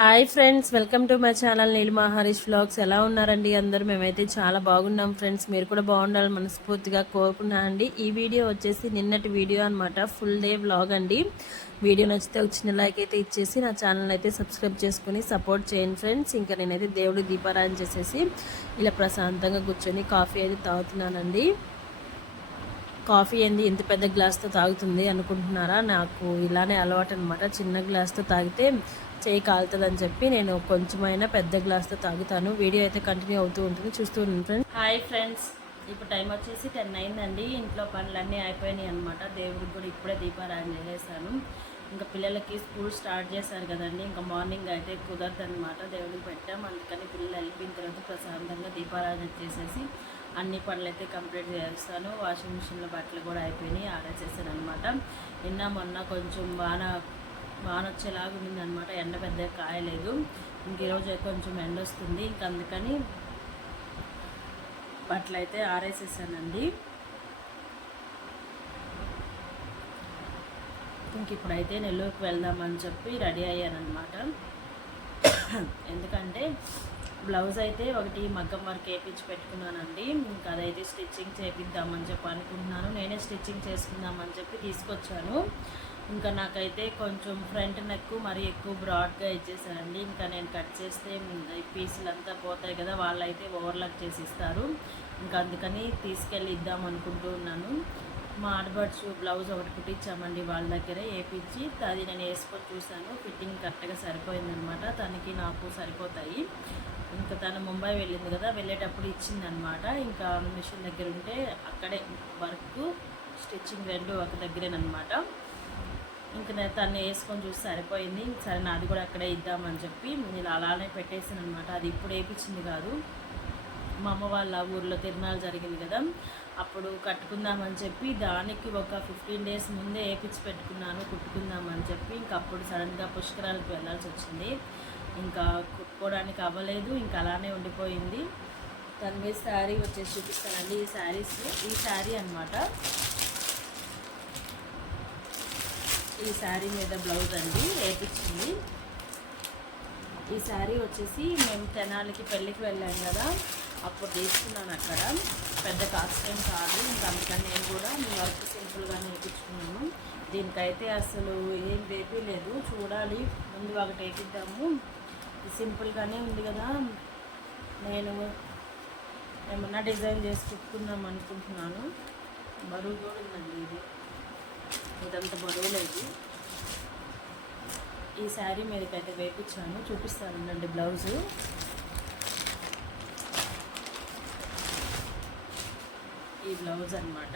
Hi friends, welcome to my channel Neelima Harish vlogs. ఎలా ఉన్నారండి అందరూ? మేమైతే చాలా బాగున్నాం ఫ్రెండ్స్. మీరు కూడా బాగుండాలని మనస్ఫూర్తిగా కోరుకున్నా అండి. ఈ వీడియో వచ్చేసి నిన్నటి వీడియో అనమాట, ఫుల్ డే వ్లాగ్ అండి. వీడియో నచ్చితే ఒక చిన్న లైక్ అయితే ఇచ్చేసి నా ఛానల్ అయితే సబ్స్క్రైబ్ చేసుకుని సపోర్ట్ చేయండి ఫ్రెండ్స్. ఇంకా నేనైతే దేవుడి దీపారాయణ చేసేసి ఇలా ప్రశాంతంగా కూర్చొని కాఫీ అయితే తాగుతున్నానండి. కాఫీ ఏంది ఇంత పెద్ద గ్లాస్తో తాగుతుంది అనుకుంటున్నారా? నాకు ఇలానే అలవాటు అనమాట. చిన్న గ్లాస్తో తాగితే చేయి కాలుతుందని చెప్పి నేను కొంచెమైనా పెద్ద గ్లాస్తో తాగుతాను. వీడియో అయితే కంటిన్యూ అవుతూ ఉంటుంది, చూస్తూ ఉంటాను ఫ్రెండ్స్. హాయ్ ఫ్రెండ్స్, ఇప్పుడు టైం వచ్చేసి 10 అయిందండి. ఇంట్లో పనులన్నీ అయిపోయినాయి అనమాట. దేవుడికి కూడా ఇప్పుడే దీపారాయణ చేసేసాను. ఇంకా పిల్లలకి స్కూల్ స్టార్ట్ చేశారు కదండి, ఇంకా మార్నింగ్ అయితే కుదరదు అనమాట. దేవుడికి పెట్టాం, అందుకని పిల్లలు వెళ్ళిపోయిన తర్వాత ప్రశాంతంగా దీపారాయణ చేసేసి అన్ని పనులు అయితే కంప్లీట్ చేస్తాను. వాషింగ్ మిషన్లో బట్టలు కూడా అయిపోయినాయి, ఆరేసేసాను అనమాట. నిన్న మొన్న కొంచెం వాన వచ్చేలాగా ఉండింది అనమాట. ఎండ పెద్దగా కాయలేదు. ఇంక ఈరోజు కొంచెం ఎండ వస్తుంది, ఇంక అందుకని బట్టలు అయితే ఆరేసేసానండి. ఇంక ఇప్పుడైతే నెల్లూరుకి వెళ్దామని చెప్పి రెడీ అయ్యానమాట. ఎందుకంటే బ్లౌజ్ అయితే ఒకటి మగ్గం వర్క్ వేయించి పెట్టుకున్నానండి. ఇంకా అదైతే స్టిచ్చింగ్ చేపిద్దామని చెప్పి అనుకుంటున్నాను. నేనే స్టిచ్చింగ్ చేసుకుందామని చెప్పి తీసుకొచ్చాను. ఇంకా నాకైతే కొంచెం ఫ్రంట్ నెక్ మరీ ఎక్కువ బ్రాడ్గా ఇచ్చేసానండి. ఇంకా నేను కట్ చేస్తే పీసులు అంతా పోతాయి కదా, వాళ్ళైతే ఓవర్లాక్ చేసి ఇస్తారు. ఇంకా అందుకని తీసుకెళ్ళి ఇద్దాం అనుకుంటూ ఉన్నాను. మా ఆడబడ్స్ బ్లౌజ్ ఒకటి కుట్టించామండి, వాళ్ళ దగ్గరే వేయించి అది నేను వేసుకొని చూశాను. ఫిట్టింగ్ కరెక్ట్గా సరిపోయిందనమాట. తనకి నాకు సరిపోతాయి. ఇంకా తను ముంబై వెళ్ళింది కదా, వెళ్ళేటప్పుడు ఇచ్చిందనమాట. ఇంకా మిషన్ దగ్గర ఉంటే అక్కడే వర్క్ స్టిచ్చింగ్ రెండు ఒక దగ్గరేనమాట. ఇంకా నేను తను వేసుకొని చూసి సరిపోయింది. సరే నాది కూడా అక్కడే ఇద్దామని చెప్పి నేను అలానే పెట్టేసాను అనమాట. అది ఇప్పుడు వేయించింది కాదు, మా అమ్మ వాళ్ళ ఊర్లో తిరునాళ్ళు జరిగింది కదా, అప్పుడు కట్టుకుందామని చెప్పి దానికి ఒక 15 days ముందే వేయించి పెట్టుకున్నాను కుట్టుకుందామని చెప్పి. ఇంకా అప్పుడు సడన్గా పుష్కరాలకు వెళ్ళాల్సి వచ్చింది, ఇంకా కుట్టుకోవడానికి అవ్వలేదు. ఇంకా అలానే ఉండిపోయింది. దాని మీద శారీ వచ్చేసి చూపిస్తానండి. ఈ శారీ అనమాట. ఈ శారీ మీద బ్లౌజ్ అండి వేయించింది. ఈ శారీ వచ్చేసి మేము తెనాలికి పెళ్ళికి వెళ్ళాం కదా, అప్పుడు తీసుకున్నాను. అక్కడ పెద్ద కాస్ట్ ఏం కాదు. ఇంకా అందుకని నేను కూడా వర్క్ సింపుల్గానే వేయించుకున్నాను. దీనికైతే అసలు ఏం వేపలేదు, చూడాలి. ముందు ఒకటి వేపిద్దాము. సింపుల్గానే ఉంది కదా, నేను ఏమన్నా డిజైన్ చేసి కుట్టుకుందాం అనుకుంటున్నాను. బరువు కూడా ఉందండి, ఇదంతా బరువు లేదు. ఈ శారీ మీదకైతే వేపించాను, చూపిస్తానండి బ్లౌజు. ఈ బ్లౌజ్ అనమాట.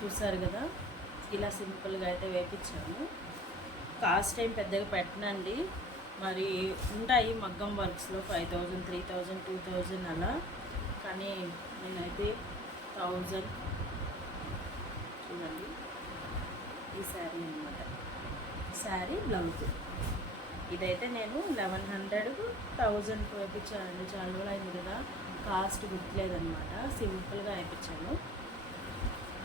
చూసారు కదా, ఇలా సింపుల్గా అయితే వేపించాను. కాస్ట్ ఏం పెద్దగా పెట్టనండి. మరి ఉంటాయి మగ్గం వర్క్స్లో 5000, 3000, 2000 అలా, కానీ నేనైతే 1000. చూడండి, ఈ శారీ అనమాట. శారీ బ్లౌజ్ ఇదైతే నేను 1100, 1000 వేయించానండి. చాలా రోజులు అయింది కదా, కాస్ట్ గుర్తులేదనమాట. సింపుల్గా వేయించాను.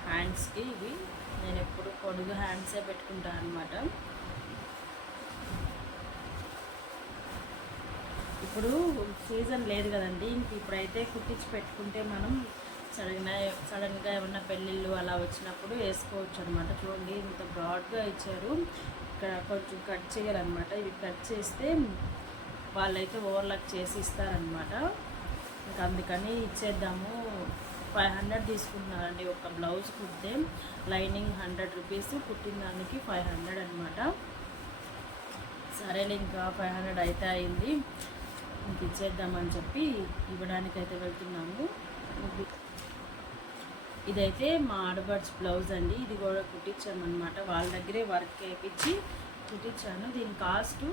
హ్యాండ్స్కి ఇవి నేను ఎప్పుడు పొడుగు హ్యాండ్సే పెట్టుకుంటాను అనమాట. ఇప్పుడు సీజన్ లేదు కదండి, ఇంక ఇప్పుడైతే కుట్టించి పెట్టుకుంటే మనం సడన్గా ఏమన్నా పెళ్ళిళ్ళు అలా వచ్చినప్పుడు వేసుకోవచ్చు అనమాట. చూడండి, ఇంత బ్రాడ్గా ఇచ్చారు. ఇక్కడ కొంచెం కట్ చేయాలన్నమాట. ఇవి కట్ చేస్తే వాళ్ళైతే ఓవర్లాక్ చేసి ఇస్తారనమాట. ఇంకా అందుకని ఇచ్చేద్దాము. 500 తీసుకుంటున్నారండి ఒక బ్లౌజ్ కుట్టితే. లైనింగ్ 100 రూపీస్, కుట్టిన దానికి 500 అనమాట. సరేలే, ఇంకా 500 అయితే అయింది, ఇంక ఇచ్చేద్దామని చెప్పి ఇవ్వడానికైతే వెళ్తున్నాము. ఇదైతే మా ఆడబడ్స్ బ్లౌజ్ అండి. ఇది కూడా కుట్టించామన్నమాట. వాళ్ళ దగ్గరే వర్క్ వేయించి కుట్టించాను. దీని కాస్ట్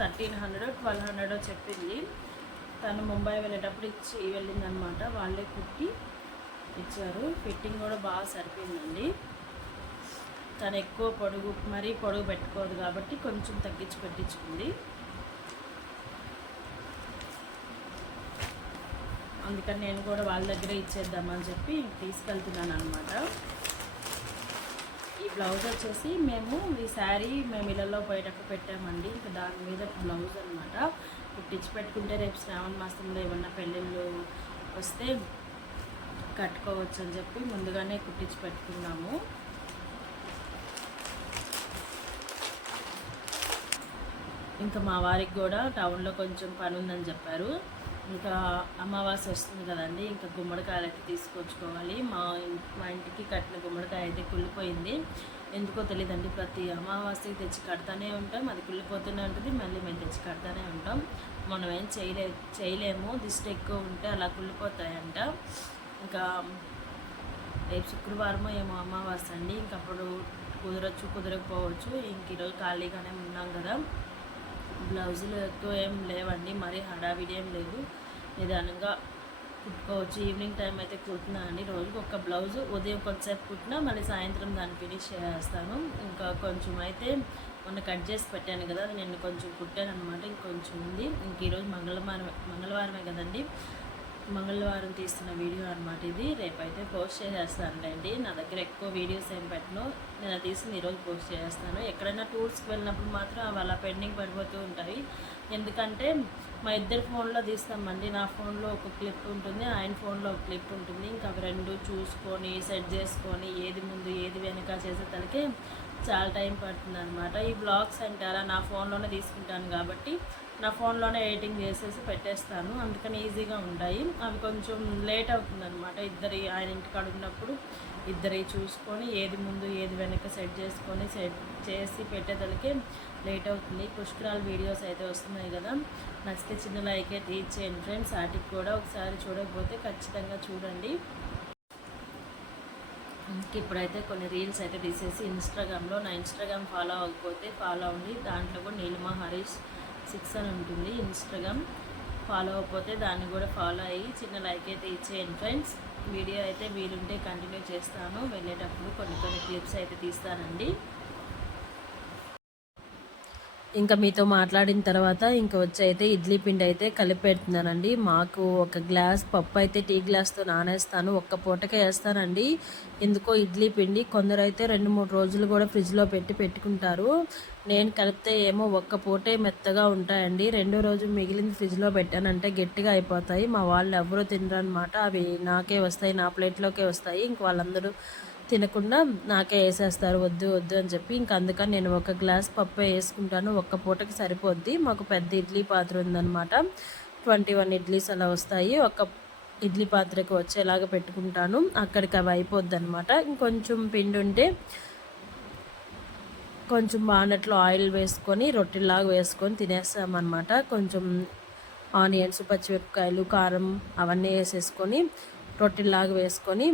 1300, 1200 చెప్పింది. తను ముంబై వెళ్ళేటప్పుడు వెళ్ళిందనమాట. వాళ్ళే కుట్టి ఇచ్చారు. ఫిట్టింగ్ కూడా బాగా సరిపోయిందండి. తను ఎక్కువ మరీ పొడుగు పెట్టుకోదు కాబట్టి కొంచెం తగ్గించి పెట్టించుకుంది. అందుకని నేను కూడా వాళ్ళ దగ్గరే ఇచ్చేద్దామని చెప్పి తీసుకెళ్తున్నాను అనమాట. ఈ బ్లౌజ్ వచ్చేసి మేము ఈ శారీ మేము ఇళ్ళలో పోయేటప్పుడు పెట్టామండి. ఇంకా దాని మీద బ్లౌజ్ అనమాట కుట్టించి పెట్టుకుంటే రేపు శ్రావణ మాసంలో ఏమన్నా పెళ్ళిళ్ళు వస్తే కట్టుకోవచ్చు అని చెప్పి ముందుగానే కుట్టించి పెట్టుకున్నాము. ఇంకా మా వారికి కూడా టౌన్లో కొంచెం పని ఉందని చెప్పారు. ఇంకా అమావాస్య వస్తుంది కదండి, ఇంకా గుమ్మడికాయలు అయితే తీసుకొచ్చుకోవాలి. మా ఇంటికి కట్టిన గుమ్మడికాయ అయితే కుళ్ళిపోయింది. ఎందుకో తెలియదండి, ప్రతి అమావాస్యకి తెచ్చి కడతానే ఉంటాం, అది కుళ్ళిపోతూనే ఉంటుంది, మళ్ళీ మేము తెచ్చి కడతానే ఉంటాం. మనం ఏం చేయలేము, దిష్టి ఎక్కువ ఉంటే అలా కుళ్ళిపోతాయంట. ఇంకా రేపు శుక్రవారమో ఏమో అమావాస్య అండి, ఇంకప్పుడు కుదరచ్చు కుదరకపోవచ్చు. ఇంక ఈరోజు ఖాళీగానే ఉన్నాం కదా. బ్లౌజులు ఎక్కువ ఏం లేవండి, మరీ హడావిడి ఏం లేదు, నిదానంగా కుట్టుకోవచ్చు. ఈవినింగ్ టైం అయితే కుడుతున్నానండి. రోజుకి ఒక బ్లౌజు ఉదయం కొంచెంసేపు కుట్టినా మళ్ళీ సాయంత్రం దాన్ని ఫినిష్ చేస్తాను. ఇంకా కొంచెం అయితే మొన్న కట్ చేసి పెట్టాను కదా, నేను కొంచెం కుట్టాను అనమాట, ఇంకొంచెం ఉంది. ఇంక ఈరోజు మంగళవారమే కదండి, మంగళవారం తీస్తున్న వీడియో అనమాట ఇది. రేపైతే పోస్ట్ చేసేస్తానులేండి. నా దగ్గర ఎక్కువ వీడియోస్ ఏం పెట్టను, నేను తీసింది ఈరోజు పోస్ట్ చేస్తాను. ఎక్కడైనా టూర్స్కి వెళ్ళినప్పుడు మాత్రం అవి అలా పెండింగ్ పడిపోతూ ఉంటాయి. ఎందుకంటే మా ఇద్దరు ఫోన్లో తీస్తామండి. నా ఫోన్లో ఒక క్లిప్ ఉంటుంది, ఆయన ఫోన్లో ఒక క్లిప్ ఉంటుంది. ఇంకా అవి రెండు చూసుకొని సెట్ చేసుకొని ఏది ముందు ఏది వెనక చేసేసరికి చాలా టైం పడుతుంది అనమాట. ఈ బ్లాగ్స్ అంటారా నా ఫోన్లోనే తీసుకుంటాను కాబట్టి నా ఫోన్లోనే ఎడిటింగ్ చేసేసి పెట్టేస్తాను, అందుకని ఈజీగా ఉంటాయి. అవి కొంచెం లేట్ అవుతుంది అనమాట. ఆయన ఇంటికాడ ఉన్నప్పుడు ఇద్దరి చూసుకొని ఏది ముందు ఏది వెనక సెట్ చేసుకొని సెట్ చేసి పెట్టేదలకే లేట్ అవుతుంది. పుష్కరాల వీడియోస్ అయితే వస్తున్నాయి కదా, నచ్చితే చిన్న లైక్ అయితే ఇచ్చేయండి ఫ్రెండ్స్. వాటికి కూడా ఒకసారి చూడకపోతే ఖచ్చితంగా చూడండి. ఇప్పుడైతే కొన్ని రీల్స్ అయితే తీసేసి ఇన్స్టాగ్రామ్లో, నా ఇన్స్టాగ్రామ్ ఫాలో అవ్వకపోతే ఫాలో అవ్వండి. దాంట్లో కూడా నీలిమా హరీష్ 6 అని ఉంటుంది ఇన్స్టాగ్రామ్. ఫాలో అవ్వకపోతే దాన్ని కూడా ఫాలో అయ్యి చిన్న లైక్ అయితే ఇచ్చేయండి ఫ్రెండ్స్. వీడియో అయితే వీలుంటే కంటిన్యూ చేస్తాను, వెళ్ళేటప్పుడు కొన్ని క్లిప్స్ అయితే తీస్తానండి. ఇంకా మీతో మాట్లాడిన తర్వాత ఇంకా వచ్చి అయితే ఇడ్లీ పిండి అయితే కలిపి పెడుతున్నానండి. మాకు ఒక గ్లాస్ పప్పు అయితే టీ గ్లాస్తో నానేస్తాను, ఒక్క పూటకే వేస్తానండి. ఎందుకో ఇడ్లీ పిండి కొందరు అయితే 2-3 రోజులు కూడా ఫ్రిడ్జ్లో పెట్టుకుంటారు. నేను కలిపితే ఏమో ఒక్క పూటే మెత్తగా ఉంటాయండి. రెండో రోజు మిగిలింది ఫ్రిడ్జ్లో పెట్టానంటే గట్టిగా అయిపోతాయి. మా వాళ్ళు ఎవరూ తినరు అనమాట, అవి నాకే వస్తాయి, నా ప్లేట్లోకే వస్తాయి. ఇంక వాళ్ళందరూ తినకుండా నాకే వేసేస్తారు, వద్దు వద్దు అని చెప్పి. ఇంక అందుకని నేను ఒక గ్లాస్ పప్పు వేసుకుంటాను, ఒక్క పూటకి సరిపోద్ది. మాకు పెద్ద ఇడ్లీ పాత్ర ఉందన్నమాట, 21 ఇడ్లీస్ అలా వస్తాయి. ఒక ఇడ్లీ పాత్రకు వచ్చేలాగా పెట్టుకుంటాను, అక్కడికి అవి అయిపోద్ది అనమాట. ఇంకొంచెం పిండి ఉంటే కొంచెం బాణట్లో ఆయిల్ వేసుకొని రొట్టెలాగా వేసుకొని తినేస్తామన్నమాట. కొంచెం ఆనియన్స్, పచ్చిమిరపకాయలు, కారం అవన్నీ వేసేసుకొని రొట్టెలాగా వేసుకొని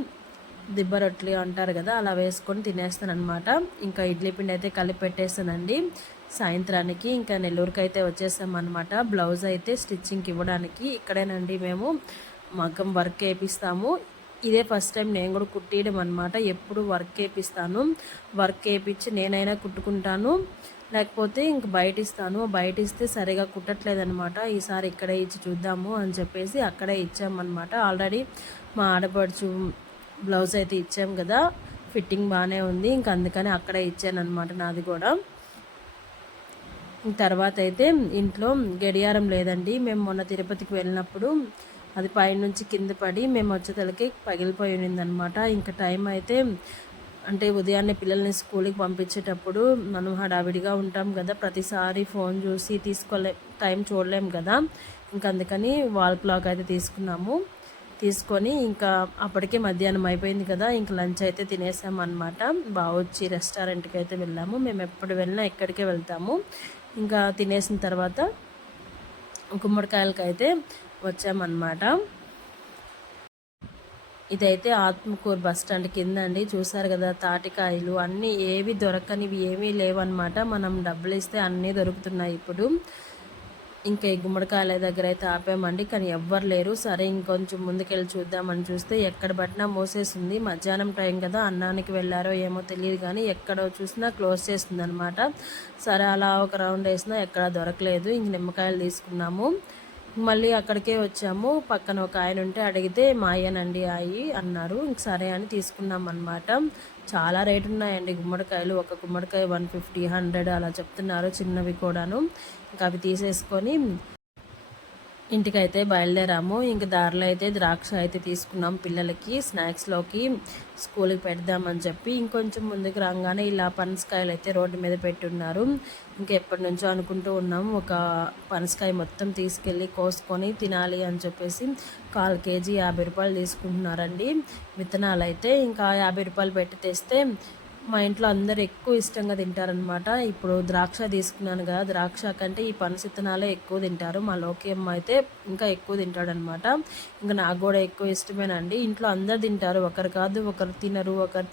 దిబ్బ రొట్టెలు అంటారు కదా, అలా వేసుకొని తినేస్తాను అనమాట. ఇంకా ఇడ్లీ పిండి అయితే కలిపి పెట్టేస్తానండి సాయంత్రానికి. ఇంకా నెల్లూరుకి అయితే వచ్చేసామన్నమాట. బ్లౌజ్ అయితే స్టిచ్చింగ్కి ఇవ్వడానికి. ఇక్కడేనండి మేము మగ్గం వర్క్ వేపిస్తాము. ఇదే ఫస్ట్ టైం నేను కూడా కుట్టియడం అనమాట. ఎప్పుడు వర్క్ వేపిస్తాను, వర్క్ వేపించి నేనైనా కుట్టుకుంటాను, లేకపోతే ఇంక బయట ఇస్తాను. బయట ఇస్తే సరిగా కుట్టట్లేదనమాట. ఈసారి ఇక్కడే ఇచ్చి చూద్దాము అని చెప్పేసి అక్కడే ఇచ్చామన్నమాట. ఆల్రెడీ మా ఆడపడుచు బ్లౌజ్ అయితే ఇచ్చాం కదా, ఫిట్టింగ్ బాగానే ఉంది, ఇంక అందుకని అక్కడే ఇచ్చాను అనమాట నాది కూడా. తర్వాత అయితే ఇంట్లో గడియారం లేదండి. మేము మొన్న తిరుపతికి వెళ్ళినప్పుడు అది పైనుంచి కింద పడి మేము వచ్చేతలకి పగిలిపోయి ఉన్నిందనమాట. ఇంకా టైం అయితే అంటే ఉదయాన్నే పిల్లల్ని స్కూల్కి పంపించేటప్పుడు మనం హడావిడిగా ఉంటాం కదా, ప్రతిసారి ఫోన్ చూసి టైం చూడలేం కదా. ఇంకా అందుకని వాల్ క్లాక్ అయితే తీసుకొని ఇంకా అప్పటికే మధ్యాహ్నం అయిపోయింది కదా, ఇంకా లంచ్ అయితే తినేసామన్నమాట. బావొచ్చి రెస్టారెంట్కి అయితే వెళ్ళాము. మేము ఎప్పుడు వెళ్ళినా ఇక్కడికే వెళ్తాము. ఇంకా తినేసిన తర్వాత గుమ్మడికాయలకి అయితే వచ్చామన్నమాట. ఇదైతే ఆత్మకూరు బస్ స్టాండ్ కింద అండి. చూసారు కదా, తాటికాయలు అన్నీ ఏవి దొరకనివి ఏమీ లేవన్నమాట. మనం డబ్బులు ఇస్తే అన్నీ దొరుకుతున్నాయి ఇప్పుడు. ఇంకా ఈ గుమ్మడికాయల దగ్గర అయితే ఆపామండి, కానీ ఎవ్వరు లేరు. సరే ఇంకొంచెం ముందుకెళ్ళి చూద్దామని చూస్తే ఎక్కడ పట్టినా మోసేసింది. మధ్యాహ్నం టైం కదా, అన్నానికి వెళ్ళారో ఏమో తెలియదు, కానీ ఎక్కడో చూసినా క్లోజ్ చేస్తుంది అనమాట. సరే అలా ఒక రౌండ్ వేసినా ఎక్కడ దొరకలేదు. ఇంక నిమ్మకాయలు తీసుకున్నాము. మళ్ళీ అక్కడికే వచ్చాము. పక్కన ఒక ఆయన ఉంటే అడిగితే మా ఆయనండి అయి అన్నారు. ఇంక సరే అని తీసుకున్నాం అనమాట. చాలా రేటు ఉన్నాయండి గుమ్మడికాయలు. ఒక గుమ్మడికాయ 150, 100 అలా చెప్తున్నారు, చిన్నవి కూడాను. ఇంకా అవి తీసేసుకొని ఇంటికైతే బయలుదేరాము. ఇంక దారిలో అయితే ద్రాక్ష అయితే తీసుకున్నాం పిల్లలకి స్నాక్స్లోకి, స్కూల్కి పెడదామని చెప్పి. ఇంకొంచెం ముందుకు రాగానే ఇలా పనసకాయలు అయితే రోడ్డు మీద పెట్టున్నారు. ఇంకెప్పటి నుంచో అనుకుంటూ ఉన్నాము ఒక పనసకాయ మొత్తం తీసుకెళ్ళి కోసుకొని తినాలి అని చెప్పేసి. 1/4 కేజీ 50 రూపాయలు తీసుకుంటున్నారండి విత్తనాలు అయితే. ఇంకా 50 రూపాయలు పెట్టి తెస్తే మా ఇంట్లో అందరు ఎక్కువ ఇష్టంగా తింటారనమాట. ఇప్పుడు ద్రాక్ష తీసుకున్నాను కదా, ద్రాక్ష కంటే ఈ పనస విత్తనాలే ఎక్కువ తింటారు. మా లోకి అమ్మ అయితే ఇంకా ఎక్కువ తింటాడనమాట. ఇంకా నాకు కూడా ఎక్కువ ఇష్టమేనండి. ఇంట్లో అందరు తింటారు, ఒకరు కాదు, ఒకరు తినరు, ఒకరు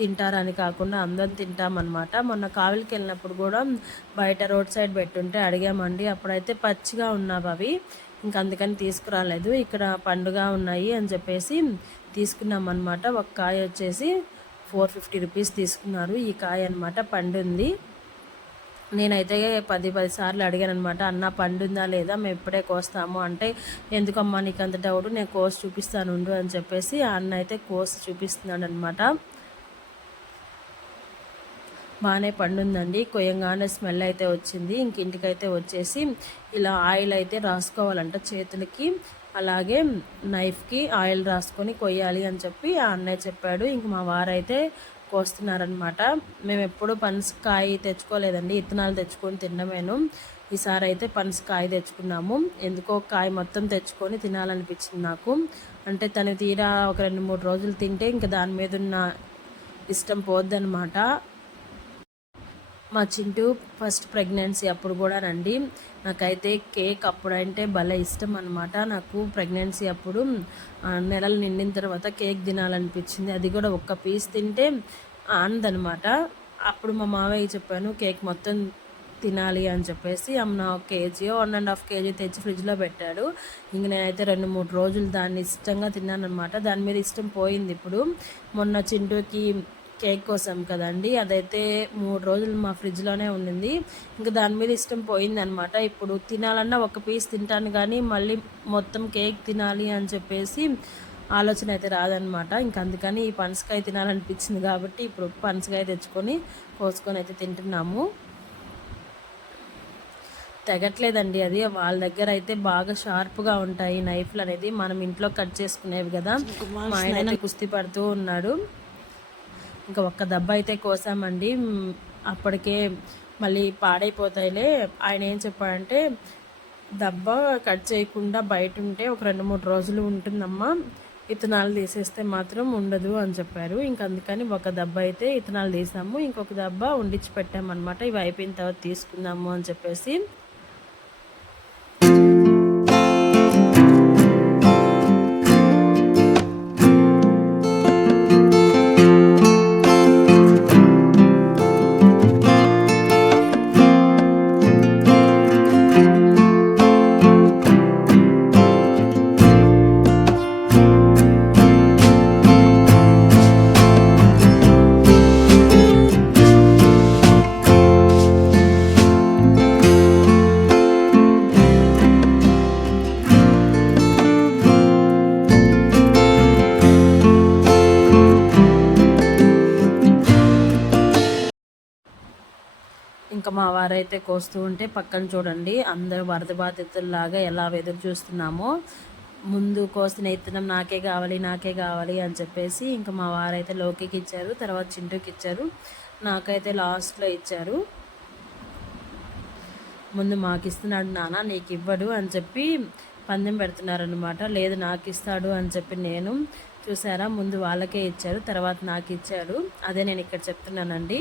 తింటారని కాకుండా అందరం తింటామన్నమాట. మొన్న కావిలికి వెళ్ళినప్పుడు కూడా బయట రోడ్ సైడ్ పెట్టుంటే అడిగామండి. అప్పుడైతే పచ్చిగా ఉన్నవి అవి, ఇంక అందుకని తీసుకురాలేదు. ఇక్కడ పండుగ ఉన్నాయి అని చెప్పేసి తీసుకున్నాం అనమాట. ఒక కాయ వచ్చేసి 450 రూపీస్ తీసుకున్నారు. ఈ కాయ అనమాట పండుంది. నేనైతే 10 సార్లు అడిగాను అనమాట, అన్న పండుందా లేదా, మేము ఇప్పుడే కోస్తాము అంటే, ఎందుకమ్మా నీకు అంత డౌట్, నేను కోసి చూపిస్తాను అని చెప్పేసి ఆ అన్న అయితే కోసి చూపిస్తున్నాడు అనమాట. బాగానే పండుందండి. కొయ్యంగానే స్మెల్ అయితే వచ్చింది. ఇంక ఇంటికైతే వచ్చేసి ఇలా ఆయిల్ అయితే రాసుకోవాలంట చేతులకి, అలాగే నైఫ్కి ఆయిల్ రాసుకొని కొయ్యాలి అని చెప్పి ఆ అన్నయ్య చెప్పాడు. ఇంక మా వారైతే కోస్తున్నారనమాట. మేము ఎప్పుడు పనసకాయ తెచ్చుకోలేదండి, ఇత్తనాలు తెచ్చుకొని తినమేను. ఈసారి అయితే పనసకాయ తెచ్చుకున్నాము. ఎందుకో కాయ మొత్తం తెచ్చుకొని తినాలనిపించింది నాకు. అంటే తను తీరా ఒక 2-3 రోజులు తింటే ఇంకా దాని మీద ఉన్న ఇష్టం పోద్దనమాట. మా చింటూ ఫస్ట్ ప్రెగ్నెన్సీ అప్పుడు కూడా రండి, నాకైతే కేక్ అప్పుడంటే భలే ఇష్టం అనమాట. నాకు ప్రెగ్నెన్సీ అప్పుడు నెలలు నిండిన తర్వాత కేక్ తినాలనిపించింది. అది కూడా ఒక్క పీస్ తింటే ఆనందనమాట. అప్పుడు మా మావయ్య చెప్పాను కేక్ మొత్తం తినాలి అని చెప్పేసి. అమ్మ 1 కేజీ 1.5 కేజీ తెచ్చి ఫ్రిడ్జ్లో పెట్టాడు. ఇంక నేనైతే 2-3 రోజులు దాన్ని ఇష్టంగా తిన్నాను అనమాట. దాని మీద ఇష్టం పోయింది ఇప్పుడు. మొన్న చింటూకి కేక్ కోసం కదండి, అదైతే 3 రోజులు మా ఫ్రిడ్జ్లోనే ఉండింది. ఇంకా దాని మీద ఇష్టం పోయిందనమాట. ఇప్పుడు తినాలన్నా ఒక పీస్ తింటాను కానీ మళ్ళీ మొత్తం కేక్ తినాలి అని చెప్పేసి ఆలోచన అయితే రాదనమాట. ఇంక అందుకని ఈ పనసకాయ తినాలనిపించింది కాబట్టి ఇప్పుడు పనసకాయ తెచ్చుకొని కోసుకొని అయితే తింటున్నాము. తెగట్లేదండి అది. వాళ్ళ దగ్గర అయితే బాగా షార్ప్గా ఉంటాయి నైఫ్లు అనేది, మనం ఇంట్లో కట్ చేసుకునేవి కదా. మా ఆయన కుస్తీ పడుతూ ఉన్నాడు. ఇంకా ఒక్క దెబ్బ అయితే కోసామండి. అప్పటికే మళ్ళీ పాడైపోతాయిలే. ఆయన ఏం చెప్పాడంటే, దెబ్బ కట్ చేయకుండా బయట ఉంటే ఒక 2-3 రోజులు ఉంటుందమ్మా, ఇత్తనాలు తీసేస్తే మాత్రం ఉండదు అని చెప్పారు. ఇంక అందుకని ఒక దెబ్బ అయితే ఇత్తనాలు తీసాము, ఇంకొక దెబ్బ ఉండిచ్చి పెట్టామన్నమాట. ఇవి అయిపోయిన తర్వాత తీసుకుందాము అని చెప్పేసి. ఇంకా మా వారైతే కోస్తూ ఉంటే పక్కన చూడండి అందరూ వరద బాధితుల్లాగా ఎలా ఎదురు చూస్తున్నామో. ముందు కోసిన ఇత్తనం నాకే కావాలి అని చెప్పేసి ఇంకా మా వారైతే లోకికి ఇచ్చారు, తర్వాత చింటూకి ఇచ్చారు, నాకైతే లాస్ట్లో ఇచ్చారు. ముందు మాకు ఇస్తున్నాడు నాన్న, నీకు ఇవ్వడు అని చెప్పి పందెం పెడుతున్నారనమాట. లేదు నాకు ఇస్తాడు అని చెప్పి నేను, చూసారా, ముందు వాళ్ళకే ఇచ్చారు, తర్వాత నాకు ఇచ్చాడు. అదే నేను ఇక్కడ చెప్తున్నానండి.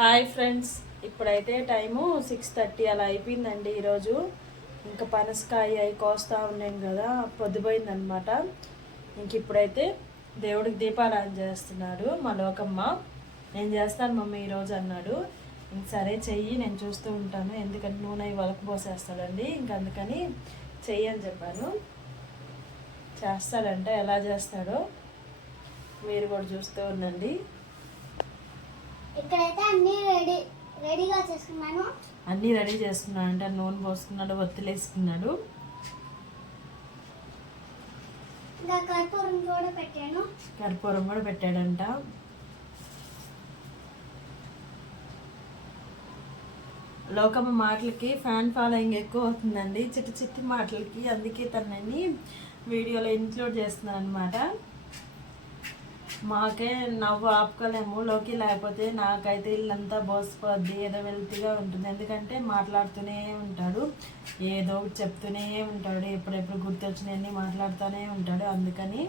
హాయ్ ఫ్రెండ్స్, ఇప్పుడైతే టైము 6:30 అలా అయిపోయిందండి ఈరోజు. ఇంకా పనసకాయ అవి కోస్తూ ఉన్నాను కదా, పొద్దుపోయిందనమాట. ఇంక ఇప్పుడైతే దేవుడికి దీపారాధన చేస్తున్నాడు మా లోకమ్మ. నేను చేస్తాను మమ్మీ ఈరోజు అన్నాడు. ఇంక సరే చెయ్యి, నేను చూస్తూ ఉంటాను, ఎందుకంటే నూనె వలకు పోసేస్తాడండి. ఇంక అందుకని చెయ్యి అని చెప్పాను. చేస్తాడంటే ఎలా చేస్తాడో మీరు కూడా చూస్తూ ఉండండి. ఇక్కడైతే అన్ని రెడీగా చేసుకున్నాను. అన్నీ రెడీ చేసుకున్నాడు అంటే నూనె పోసుకున్నాడు, ఒత్తిలేసుకున్నాడు. కర్పూరం కూడా పెట్టాడంట. లోకమ్మ మాటలకి ఫ్యాన్ ఫాలోయింగ్ ఎక్కువ అవుతుందండి, చిట్టి చిట్టి మాటలకి. అందుకే తనని వీడియోలో ఇంక్లూడ్ చేస్తున్నాను అనమాట. మాకే నవ్వు ఆపుకోలేము, లోకి లేకపోతే నాకైతే ఇల్లంతా బోసిపోద్ది, ఏదో వెల్తీగా ఉంటుంది. ఎందుకంటే మాట్లాడుతూనే ఉంటాడు, ఏదో చెప్తూనే ఉంటాడు, ఎప్పుడెప్పుడు గుర్తొచ్చినవన్నీ మాట్లాడుతూనే ఉంటాడు. అందుకని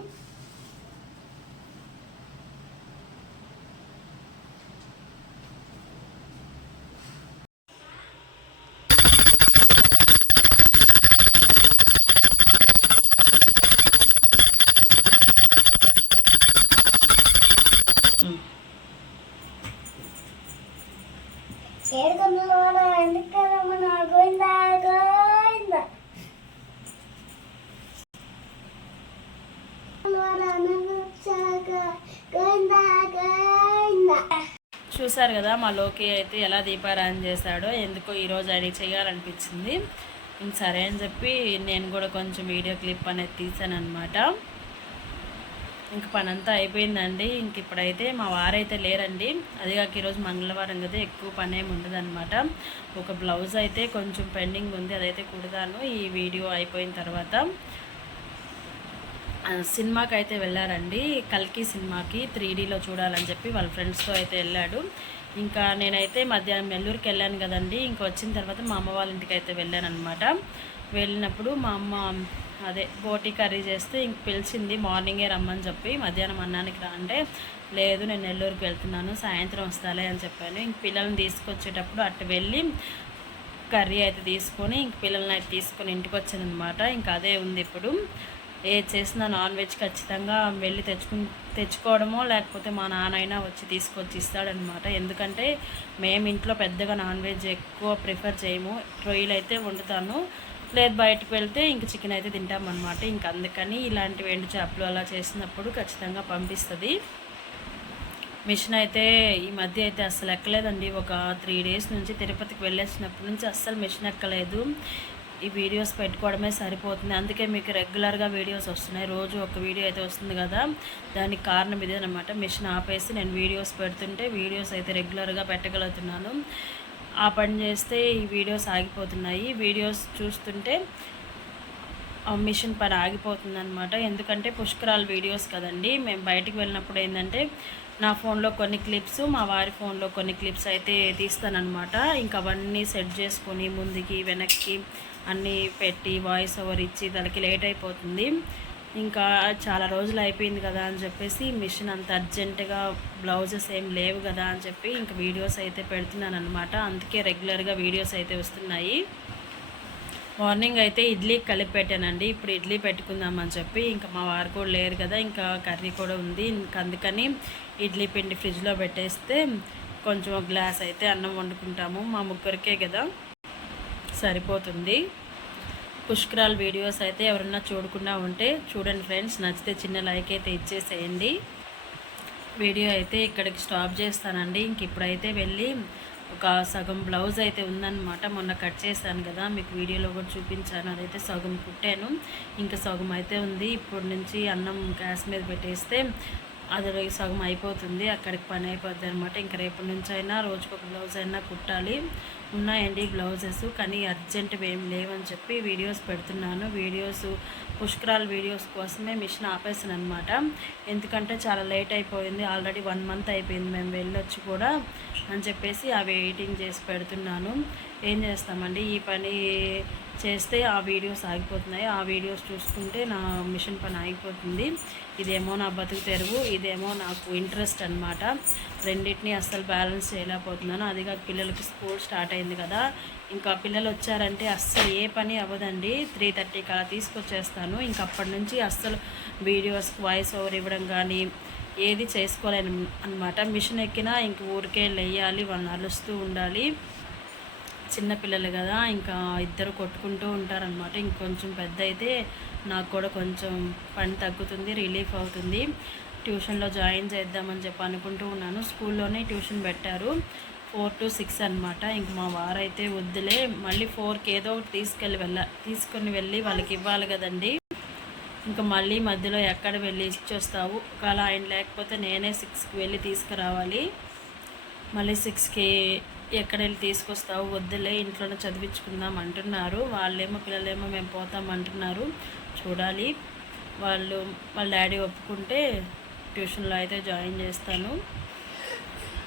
చూసారు కదా మా లోకి అయితే ఎలా దీపారాధన చేశాడో. ఎందుకో ఈరోజు ఆయనకి చేయాలనిపించింది. ఇంక సరే అని చెప్పి నేను కూడా కొంచెం వీడియో క్లిప్ అనేది తీసాను అనమాట. ఇంక పని అంతా అయిపోయిందండి. ఇంక ఇప్పుడైతే మా వారైతే లేరండి. అదిగాక ఈరోజు మంగళవారం కదా, ఎక్కువ పని ఏమి ఉండదు అనమాట. ఒక బ్లౌజ్ అయితే కొంచెం పెండింగ్ ఉంది, అదైతే కుడతాను ఈ వీడియో అయిపోయిన తర్వాత. సినిమాకి అయితే వెళ్ళారండి, కల్కి సినిమాకి 3Dలో చూడాలని చెప్పి వాళ్ళ ఫ్రెండ్స్తో అయితే వెళ్ళాడు. ఇంకా నేనైతే మధ్యాహ్నం నెల్లూరుకి వెళ్ళాను కదండి. ఇంక వచ్చిన తర్వాత మా అమ్మ వాళ్ళ ఇంటికి అయితే వెళ్ళాను అనమాట. వెళ్ళినప్పుడు మా అమ్మ అదే బోటి కర్రీ చేస్తే ఇంక పిలిచింది, మార్నింగే రమ్మని చెప్పి. మధ్యాహ్నం అన్నానికి రా అంటే లేదు నేను నెల్లూరుకి వెళ్తున్నాను, సాయంత్రం వస్తాలే అని చెప్పాను. ఇంక పిల్లల్ని తీసుకొచ్చేటప్పుడు అటు వెళ్ళి కర్రీ అయితే తీసుకొని ఇంక పిల్లల్ని అయితే తీసుకొని ఇంటికి వచ్చాను అనమాట. ఇంకా అదే ఉంది ఇప్పుడు. ఏది చేసినా నాన్ వెజ్ ఖచ్చితంగా వెళ్ళి తెచ్చుకోవడమో లేకపోతే మా నాన్నైనా వచ్చి తీసుకొచ్చి ఇస్తాడనమాట. ఎందుకంటే మేము ఇంట్లో పెద్దగా నాన్ వెజ్ ఎక్కువ ప్రిఫర్ చేయము. రొయ్యలు అయితే వండుతాను, లేదు బయటకు వెళ్తే ఇంక చికెన్ అయితే తింటామన్నమాట. ఇంక అందుకని ఇలాంటి ఎండు చేపలు అలా చేసినప్పుడు ఖచ్చితంగా పంపిస్తుంది. మిషన్ అయితే ఈ మధ్య అయితే అస్సలు ఎక్కలేదండి. ఒక 3 days నుంచి తిరుపతికి వెళ్ళేసినప్పటి నుంచి అస్సలు మిషన్ ఎక్కలేదు. ఈ వీడియోస్ పెట్టుకోవడమే సరిపోతుంది. అందుకే మీకు రెగ్యులర్గా వీడియోస్ వస్తున్నాయి. రోజు ఒక వీడియో అయితే వస్తుంది కదా, దానికి కారణం ఇదేనమాట. మిషన్ ఆపేసి నేను వీడియోస్ పెడుతుంటే వీడియోస్ అయితే రెగ్యులర్గా పెట్టగలుగుతున్నాను. ఆ పని చేస్తే ఈ వీడియోస్ ఆగిపోతున్నాయి. వీడియోస్ చూస్తుంటే మిషన్ పని ఆగిపోతుందన్నమాట. ఎందుకంటే పుష్కరాల వీడియోస్ కదండి. మేము బయటికి వెళ్ళినప్పుడు ఏంటంటే నా ఫోన్లో కొన్ని క్లిప్స్, మా వారి ఫోన్లో కొన్ని క్లిప్స్ అయితే తీస్తానన్నమాట. ఇంకా అవన్నీ సెట్ చేసుకొని ముందుకి వెనక్కి అన్నీ పెట్టి వాయిస్ ఓవర్ ఇచ్చి దానికి లేట్ అయిపోతుంది. ఇంకా చాలా రోజులు అయిపోయింది కదా అని చెప్పేసి మిషన్ అంత అర్జెంటుగా బ్లౌజెస్ ఏం లేవు కదా అని చెప్పి ఇంక వీడియోస్ అయితే పెడుతున్నాను అనమాట. అందుకే రెగ్యులర్గా వీడియోస్ అయితే వస్తున్నాయి. మార్నింగ్ అయితే ఇడ్లీ కలిపి పెట్టానండి. ఇప్పుడు ఇడ్లీ పెట్టుకుందామని చెప్పి ఇంకా మా వారు కూడా లేరు కదా, ఇంకా కర్రీ కూడా ఉంది. ఇంకా అందుకని ఇడ్లీ పిండి ఫ్రిడ్జ్లో పెట్టేస్తే కొంచెం ఒక గ్లాస్ అయితే అన్నం వండుకుంటాము. మా ముగ్గురికే కదా, సరిపోతుంది. పుష్కరాల వీడియోస్ అయితే ఎవరన్నా చూడకుండా ఉంటే చూడండి ఫ్రెండ్స్. నచ్చితే చిన్న లైక్ అయితే ఇచ్చేసేయండి. వీడియో అయితే ఇక్కడికి స్టాప్ చేస్తానండి. ఇంక ఇప్పుడైతే వెళ్ళి ఒక సగం బ్లౌజ్ అయితే ఉందన్నమాట. మొన్న కట్ చేశాను కదా, మీకు వీడియోలో కూడా చూపించాను. అదైతే సగం కుట్టాను, ఇంకా సగం అయితే ఉంది. ఇప్పటి నుంచి అన్నం గ్యాస్ మీద పెట్టేస్తే అది సగం అయిపోతుంది, అక్కడికి పని అయిపోద్ది అనమాట. ఇంక రేపటి నుంచి అయినా రోజుకు ఒక బ్లౌజ్ అయినా కుట్టాలి. ఉన్నాయండి బ్లౌజెస్, కానీ అర్జెంటువి ఏం లేవని చెప్పి వీడియోస్ పెడుతున్నాను. వీడియోస్ పుష్కరాల వీడియోస్ కోసమే మిషన్ ఆపేసాను అనమాట. ఎందుకంటే చాలా లేట్ అయిపోయింది, ఆల్రెడీ 1 month అయిపోయింది మేము వెళ్ళొచ్చి కూడా అని చెప్పేసి అవి ఎడిటింగ్ చేసి పెడుతున్నాను. ఏం చేస్తామండి, ఈ పని చేస్తే ఆ వీడియోస్ ఆగిపోతున్నాయి, ఆ వీడియోస్ చూసుకుంటే నా మిషన్ పని ఆగిపోతుంది. ఇదేమో నా బతుకు తెరువు, ఇదేమో నాకు ఇంట్రెస్ట్ అనమాట. రెండింటిని అస్సలు బ్యాలెన్స్ చేయలేకపోతున్నాను. అదిగా పిల్లలకి స్కూల్ స్టార్ట్ అయింది కదా, ఇంకా పిల్లలు వచ్చారంటే అస్సలు ఏ పని అవ్వదండి. 3:30కి అలా తీసుకొచ్చేస్తాను. ఇంక అప్పటి నుంచి అస్సలు వీడియోస్ వాయిస్ ఓవర్ ఇవ్వడం కానీ ఏది చేసుకోలేను అనమాట. మిషన్ ఎక్కినా ఇంక ఊరికే లేయాలి, వాళ్ళని అలుస్తూ ఉండాలి. చిన్నపిల్లలు కదా, ఇంకా ఇద్దరు కొట్టుకుంటూ ఉంటారనమాట. ఇంకొంచెం పెద్ద అయితే నాకు కూడా కొంచెం పని తగ్గుతుంది, రిలీఫ్ అవుతుంది. ట్యూషన్లో జాయిన్ చేద్దామని చెప్పి అనుకుంటూ ఉన్నాను. స్కూల్లోనే ట్యూషన్ పెట్టారు, 4 to 6 అనమాట. ఇంక మా వారైతే వద్దులే, మళ్ళీ 4కి ఏదో ఒకటి తీసుకొని వెళ్ళి వాళ్ళకి ఇవ్వాలి కదండి. ఇంకా మళ్ళీ మధ్యలో ఎక్కడ వెళ్ళి ఇచ్చొస్తావు, ఒకవేళ ఆయన లేకపోతే నేనే 6కి వెళ్ళి తీసుకురావాలి. మళ్ళీ 6కి ఎక్కడ వెళ్ళి తీసుకొస్తావు, వద్దులే ఇంట్లోనే చదివించుకుందాం అంటున్నారు. పిల్లలేమో మేము పోతామంటున్నారు. చూడాలి, వాళ్ళ డాడీ ఒప్పుకుంటే ట్యూషన్లో అయితే జాయిన్ చేస్తాను.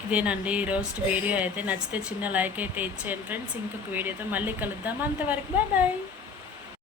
ఇదేనండి ఈరోజు వీడియో అయితే. నచ్చితే చిన్న లైక్ అయితే ఇచ్చేయండి ఫ్రెండ్స్. ఇంకొక వీడియోతో మళ్ళీ కలుద్దాం. అంతవరకు బాయ్ బాయ్.